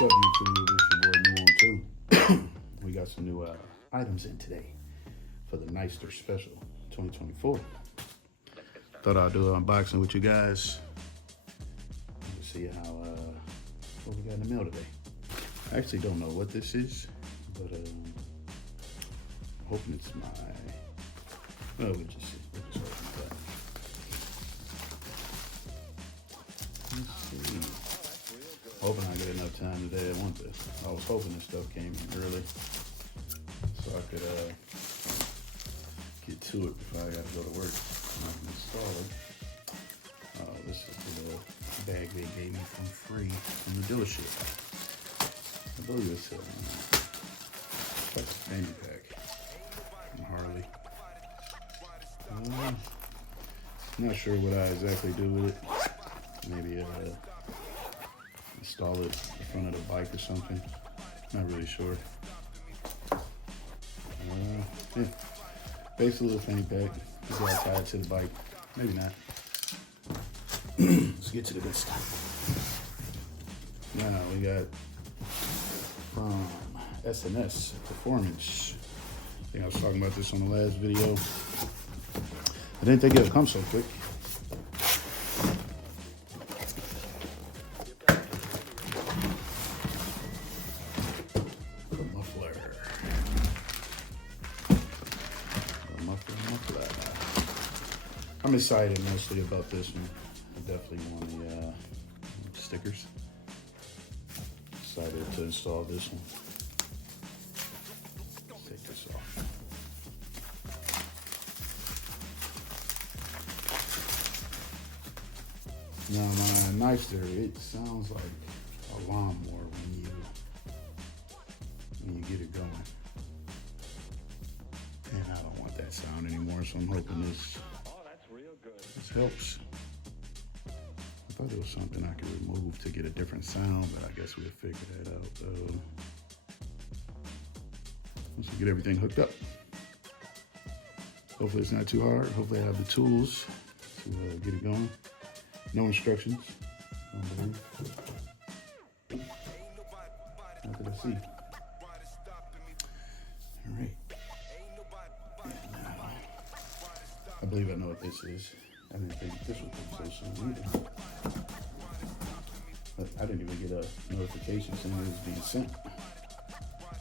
What's up, YouTube? It's your boy New On 2. We got some new items in today for the Nightster special 2024. Thought I'd do an unboxing with you guys to see how what we got in the mail today. I actually don't know what this is, but I'm hoping it's my. Well, we'll just see. We'll just open it up. Let's see. Hoping I get enough time today. I was hoping this stuff came in early so I could get to it before I got to go to work. I can install it. This is the little bag they gave me from free from the dealership. I believe it's a fanny pack from Harley. Not sure what I exactly do with it. Maybe install it in front of the bike or something. Not really sure. Yeah. Basically a fanny pack. Just got tied to the bike. Maybe not. Let's get to the good stuff. Now we got from SNS Performance. I think I was talking about this on the last video. I didn't think it would come so quick. Muffler. I'm excited mostly about this one. I definitely want the stickers. Excited to install this one. Let's take this off. Now my Nightster, it sounds like a lawnmower when you get it going. And I don't want that sound anymore, so I'm hoping this helps. I thought there was something I could remove to get a different sound, but I guess we'll figure that out. Once we get everything hooked up. Hopefully it's not too hard. Hopefully I have the tools to get it going. No instructions. Not that I see. All right. I believe I know what this is. I didn't think this would come so soon either. But I didn't even get a notification saying it was being sent.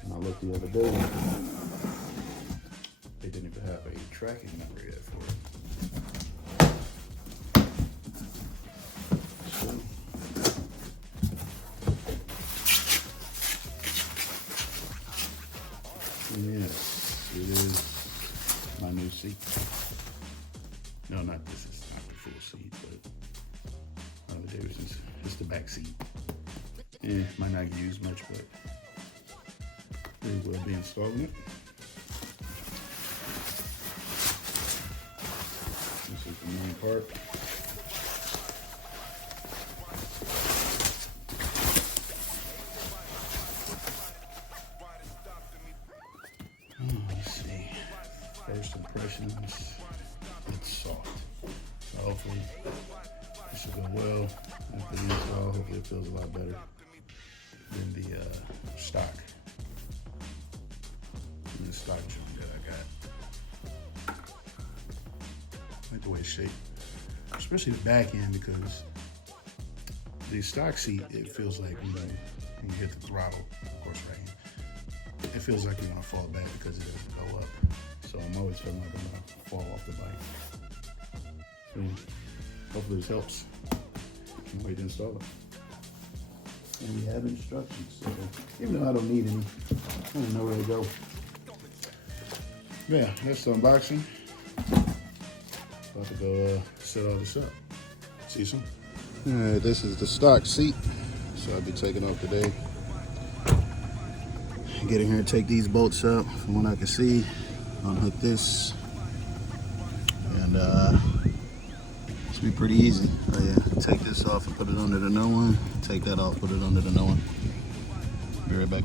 And I looked the other day. They didn't even have a tracking number yet for it. Yes, it is my new seat. No, not this. It's not the full seat, but the Davidson's. It's the back seat. Might not get used much, but pretty well be installing it. This is the main part. Let's see. First impressions, it's soft. So hopefully this will go well after the install. Hopefully it feels a lot better than the stock. And the stock jump that I got. I like the way it's shaped. Especially the back end, because the stock seat, it feels like when you hit the throttle, of course right here, it feels like you're gonna fall back because it doesn't go up. So I'm always feeling like I'm gonna fall off the bike. So hopefully this helps. Can't wait to install it. And we have instructions. So even though I don't need any, I don't know where to go. Yeah, that's the unboxing. About to go set all this up. See you soon. All right, this is the stock seat. So I'll be taking off today. Get in here and take these bolts out from what I can see. Unhook this. And this will be pretty easy. Oh yeah, take this off and put it under the new one. Take that off, put it under the new one. Be right back.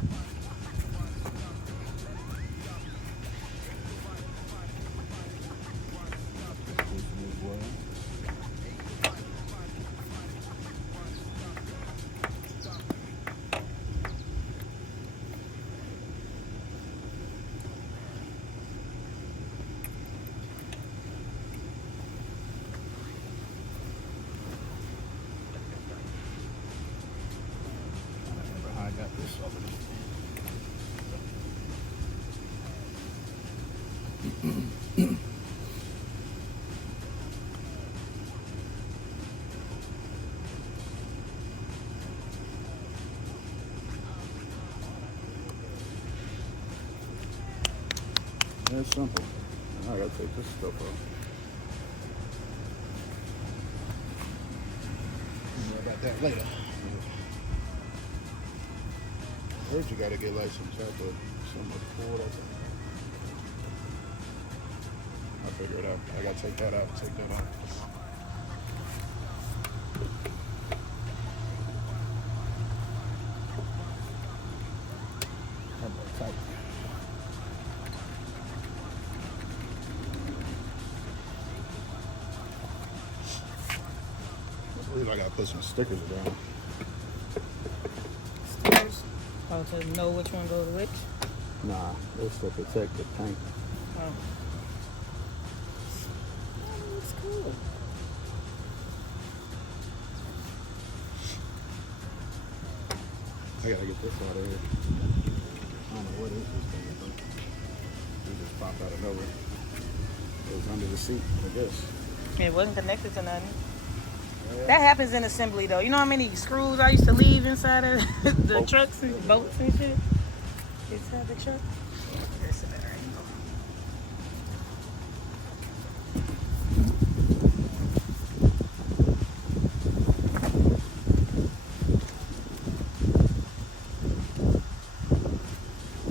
got this over there. That's simple. I gotta take this stuff off. More about that later. First, you gotta get like some type of cord. I'll figure it out. I gotta take that out. Take that out. Tight. I believe I gotta put some stickers down. Stickers? Oh, to know which one goes to which? Nah, that's to protect the paint. Oh. That looks cool. I gotta get this out of here. I don't know what is this thing. It just popped out of nowhere. It was under the seat, I guess. It wasn't connected to nothing. Yeah. That happens in assembly, though. You know how many screws I used to leave inside of the bolts. Trucks and bolts and shit? Inside the truck? There's a better angle.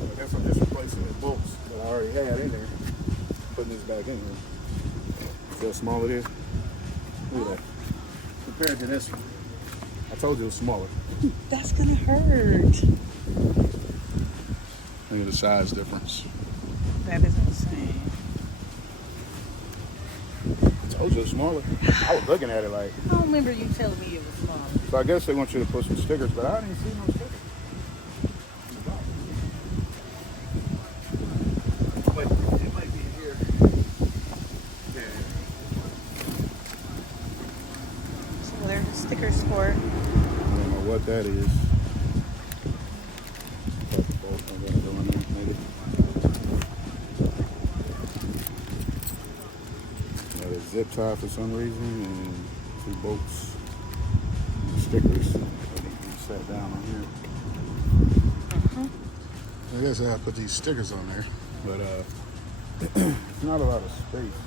I guess I'm just replacing the bolts that I already had in there. Putting these back in here. See how small it is? Look at that. Compared to this one. I told you it was smaller. That's gonna hurt. Look at the size difference. That is insane. I told you it was smaller. I was looking at it like. I don't remember you telling me it was smaller. So I guess they want you to put some stickers, but I didn't see no stickers. But it might be here. Yeah. So there's a sticker for it. I don't know what that is. Zip tie for some reason, and 2 bolts and stickers that need to be set down on here. I guess I put these stickers on there, but it's not a lot of space.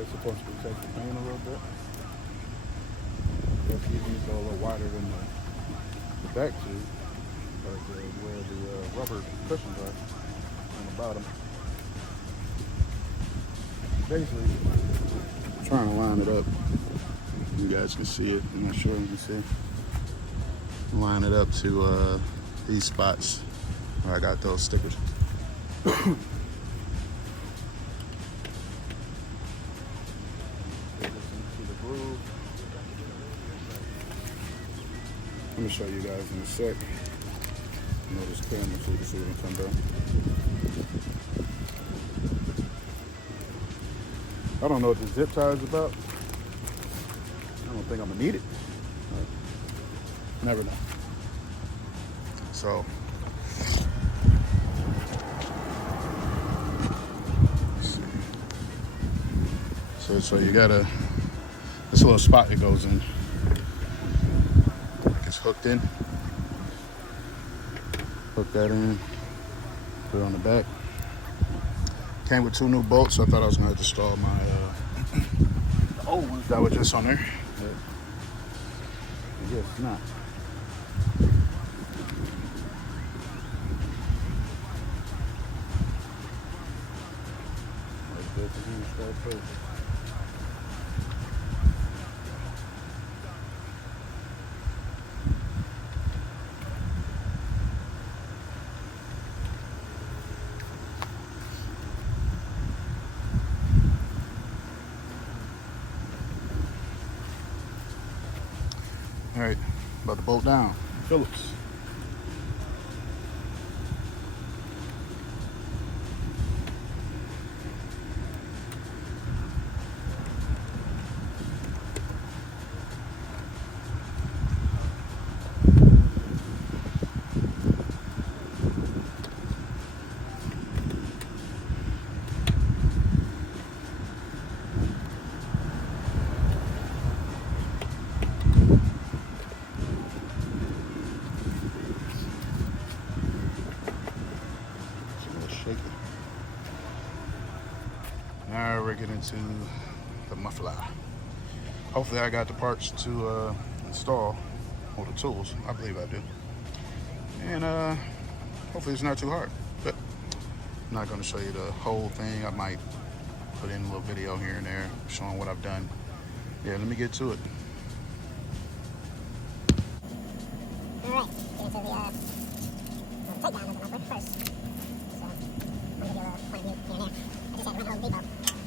It's supposed to protect the paint a little bit. These are a little wider than the back tube, but where the rubber cushions are on the bottom. Basically, I'm trying to line it up. You guys can see it. I'm not sure you can see. Line it up to these spots where I got those stickers. Let me show you guys in a sec. You know this camera so you can see when it comes down. I don't know what the zip tie is about. I don't think I'm gonna need it. Never know. So let's see. So you got this little spot that goes in. Hooked in. Hook that in. Put it on the back. Came with 2 new bolts, so I thought I was gonna have to install my the old ones that were just on there. But I guess not. That's good for you to start first. All right, about to bolt down. Phillips. Now we're getting to the muffler. Hopefully I got the parts to install all the tools. I believe I do. And hopefully it's not too hard. But I'm not going to show you the whole thing. I might put in a little video here and there showing what I've done. Yeah, let me get to it. Alright, get into the takedown of the muffler first. So, I'm going to do a little point of view here and there.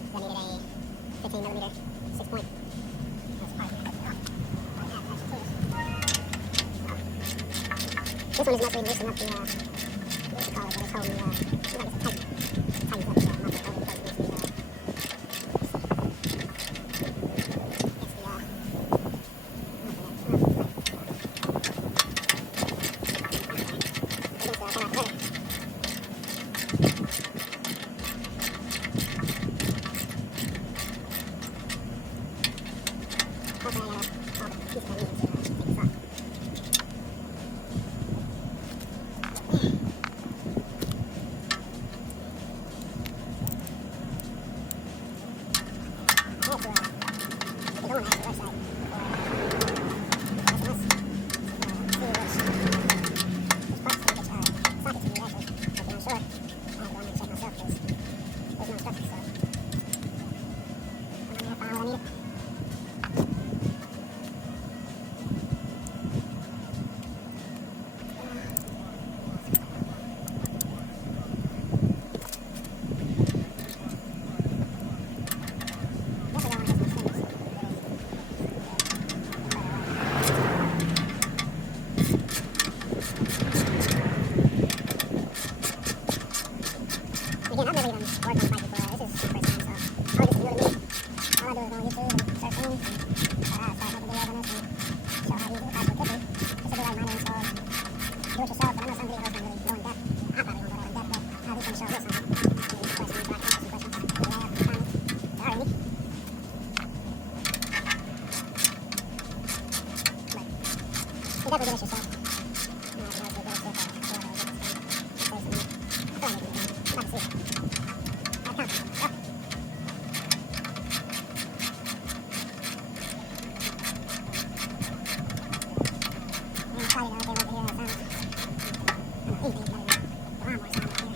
I just had to run Home Depot. I needed a 15mm 6-point. This one is mostly loosening up the, what you call it, but it's holding the, tightens up the muffler because it makes the,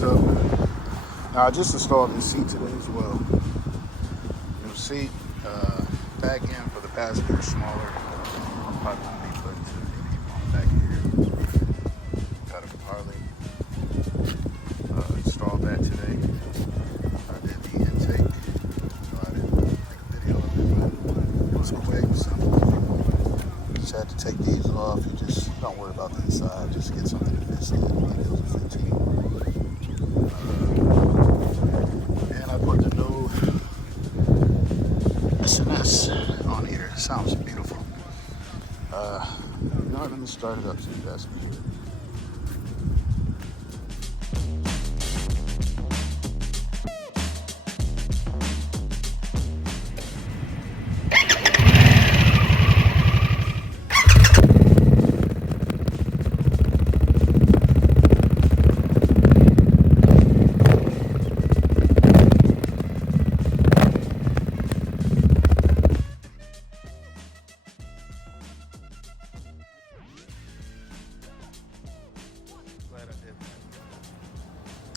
what's up? Now I just installed this seat today as well. New seat, back end for the passenger smaller. Probably won't be putting too many people on the back here. Got it from Harley. Installed that today. I did the intake, so I didn't make a video of it, but it was quick. Simple. Just had to take these off. You just don't worry about the inside. Just get something to fit in. It was a 15. And I put the new SNS on here. It sounds beautiful. Now let me start it up so you guys can hear it.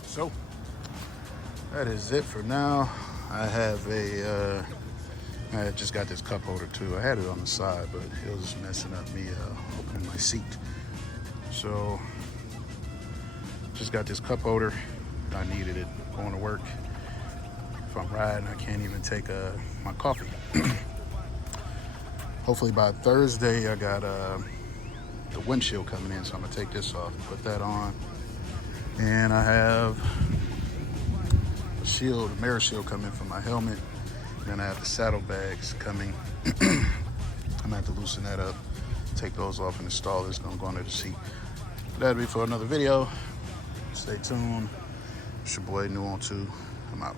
So that is it for now. I have I just got this cup holder too. I had it on the side, but it was messing up me opening my seat. So just got this cup holder. I needed it going to work. If I'm riding, I can't even take my coffee. Hopefully by Thursday, I got the windshield coming in, so I'm gonna take this off, put that on. And I have a shield, a mirror shield coming for my helmet. And then I have the saddlebags coming. I'm gonna have to loosen that up, take those off and install this. Gonna go under the seat. That'll be for another video. Stay tuned. It's your boy New On 2. I'm out.